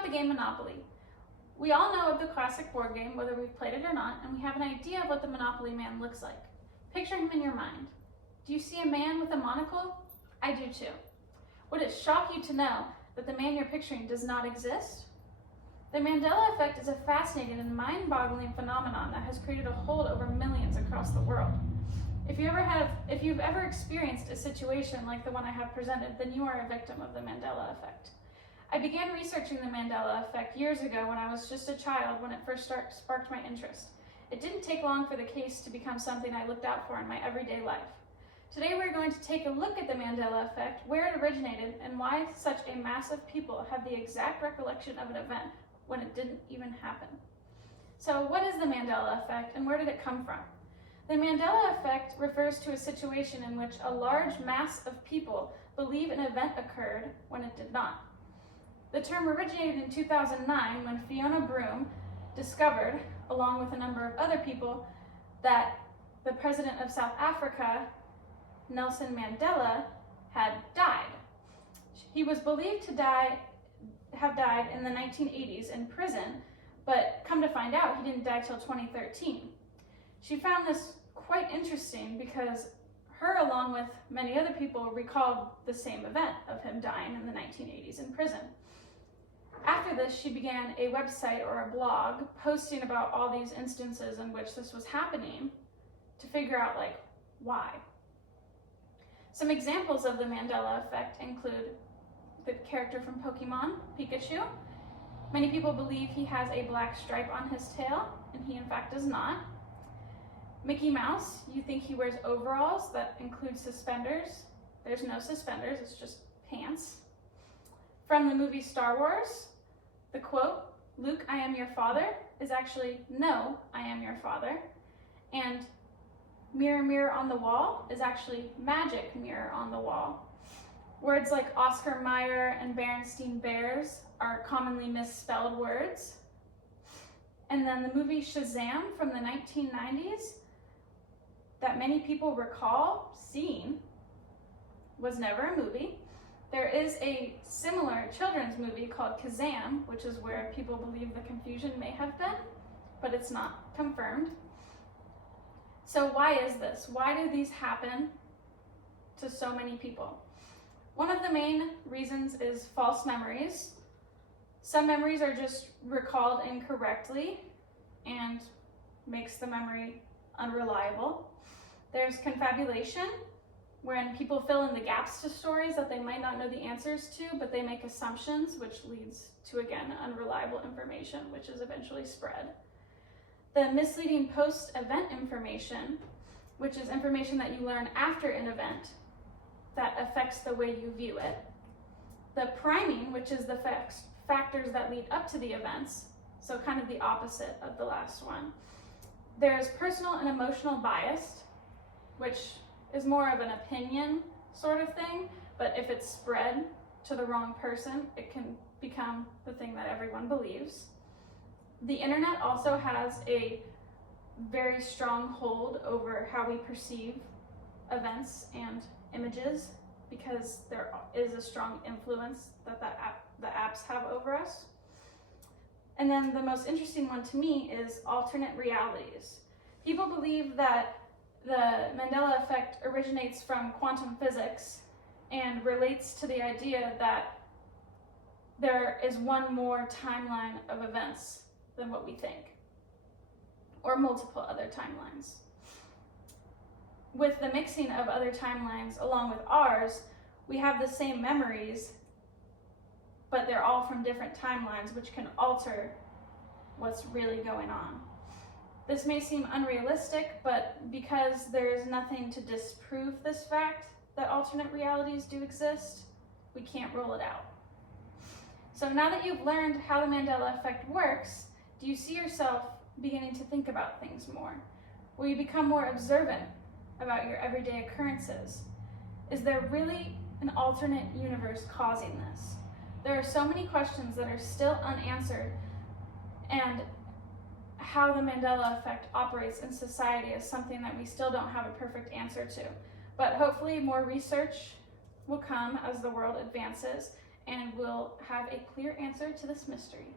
about the game Monopoly. We all know of the classic board game, whether we've played it or not, and we have an idea of what the Monopoly man looks like. Picture him in your mind. Do you see a man with a monocle? I do too. Would it shock you to know that the man you're picturing does not exist? The Mandela effect is a fascinating and mind-boggling phenomenon that has created a hold over millions across the world. If you've ever experienced a situation like the one I have presented, then you are a victim of the Mandela effect. I began researching the Mandela effect years ago when I was just a child when it first sparked my interest. It didn't take long for the case to become something I looked out for in my everyday life. Today we're going to take a look at the Mandela effect, where it originated, and why such a mass of people have the exact recollection of an event when it didn't even happen. So what is the Mandela effect and where did it come from? The Mandela effect refers to a situation in which a large mass of people believe an event occurred when it did not. The term originated in 2009 when Fiona Broome discovered, along with a number of other people, that the president of South Africa, Nelson Mandela, had died. He was believed to have died in the 1980s in prison, but come to find out, he didn't die till 2013. She found this quite interesting because her, along with many other people, recalled the same event of him dying in the 1980s in prison. After this, she began a website or a blog posting about all these instances in which this was happening to figure out, why. Some examples of the Mandela effect include the character from Pokemon, Pikachu. Many people believe he has a black stripe on his tail, and he in fact does not. Mickey Mouse, you think he wears overalls that include suspenders. There's no suspenders, it's just pants. From the movie Star Wars, the quote, "Luke, I am your father," is actually, "No, I am your father." And "mirror, mirror on the wall" is actually "magic mirror on the wall." Words like Oscar Mayer and Berenstain Bears are commonly misspelled words. And then the movie Shazam from the 1990s, that many people recall seeing, was never a movie. There is a similar children's movie called Kazam, which is where people believe the confusion may have been, but it's not confirmed. So why is this? Why do these happen to so many people? One of the main reasons is false memories. Some memories are just recalled incorrectly and makes the memory unreliable. There's confabulation, when people fill in the gaps to stories that they might not know the answers to, but they make assumptions, which leads to, again, unreliable information, which is eventually spread. The misleading post-event information, which is information that you learn after an event that affects the way you view it. The priming, which is the factors that lead up to the events, so kind of the opposite of the last one. There's personal and emotional bias, which is more of an opinion sort of thing, but if it's spread to the wrong person, it can become the thing that everyone believes. The internet also has a very strong hold over how we perceive events and images because there is a strong influence that the apps have over us. And then the most interesting one to me is alternate realities. People believe that the Mandela effect originates from quantum physics and relates to the idea that there is one more timeline of events than what we think, or multiple other timelines. With the mixing of other timelines along with ours, we have the same memories, but they're all from different timelines, which can alter what's really going on. This may seem unrealistic, but because there is nothing to disprove this fact that alternate realities do exist, we can't rule it out. So now that you've learned how the Mandela effect works, do you see yourself beginning to think about things more? Will you become more observant about your everyday occurrences? Is there really an alternate universe causing this? There are so many questions that are still unanswered, and how the Mandela effect operates in society is something that we still don't have a perfect answer to. But hopefully more research will come as the world advances, and we'll have a clear answer to this mystery.